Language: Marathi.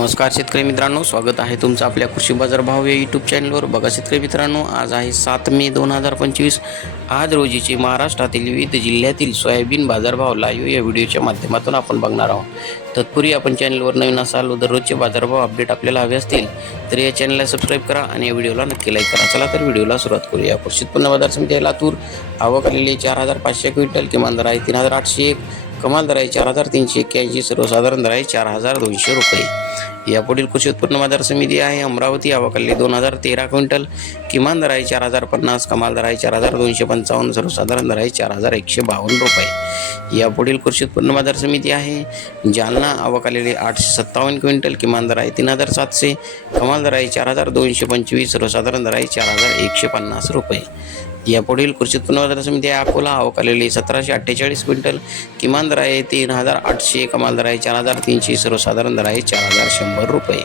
नमस्कार शेतकरी मित्रांनो स्वागत आहे तुमचं आपल्या कृषी बाजार भाव या यूट्यूब चॅनलवर बघा शेतकरी मित्रांनो आज आहे सात मे दोन हजार पंचवीस. आज रोजीचे महाराष्ट्रातील विविध जिल्ह्यातील सोयाबीन बाजारभाव लाईव्ह या व्हिडिओच्या माध्यमातून आपण बघणार आहोत. तत्पूर्वी आपण चॅनलवर नवीन असाल दररोजचे बाजारभाव अपडेट आपल्याला हवे असतील तर या चॅनलला सबस्क्राईब करा आणि या व्हिडिओला नक्की लाईक करा. चला तर व्हिडिओला सुरुवात करूया. कृषी उत्पन्न बाजार समिती आहे लातूर. आवक आलेली चार हजार पाचशे क्विंटल किमान दर आहे तीन हजार आठशे एक कमाल दर आहे चार हजार तीनशे एक्क्याऐंशी सर्वसाधारण दर आहे चार हजार दोनशे रुपये. यापुढील कृषी उत्पन्न बाजार समिती आहे. अमरावती आवकाली दोन हजार तेरा क्विंटल किमान दर आहे चार हजार पन्नास कमाल दर आहे चार हजार दोनशे पंचावन्न सर्वसाधारण दर आहे चार हजार एकशे बावन्न रुपये. यापुढील कृषी उत्पन्न बाजार समिती आहे. जालना आवक आठशे सत्तावन्न क्विंटल किमान दर आहे तीन हजार सातशे कमाल दर आहे चार हजार दोनशे पंचवीस सर्वसाधारण दर आहे चार हजार एकशे पन्नास रुपये. यापुढील कृषी उत्पन्न बाजार समिती अकोला अवकालेली सतराशे अठ्ठेचाळीस क्विंटल. किमान दर आहे तीन हजार आठशे कमाल दर आहे चार हजार तीनशे सर्वसाधारण दर आहे चार हजार शंभर रुपये.